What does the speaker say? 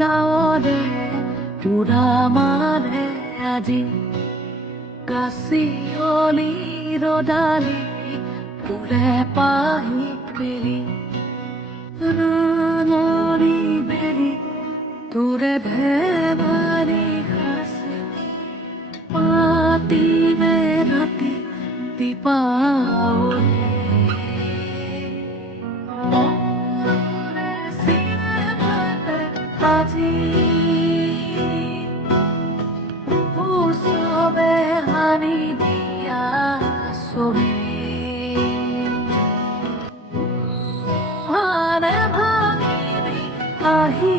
গাঁৱৰে তোৰা মানে আজি কাচিয়লি ৰদালি ফুলে পাহি পেৰি নৰি বেৰি তোৰে ভেবাৰী খাছে পাতি মে ৰাতি দীপাৱলী আজি উৎসৱে হানি দিয়া ছবি মানে ভাঙি আহি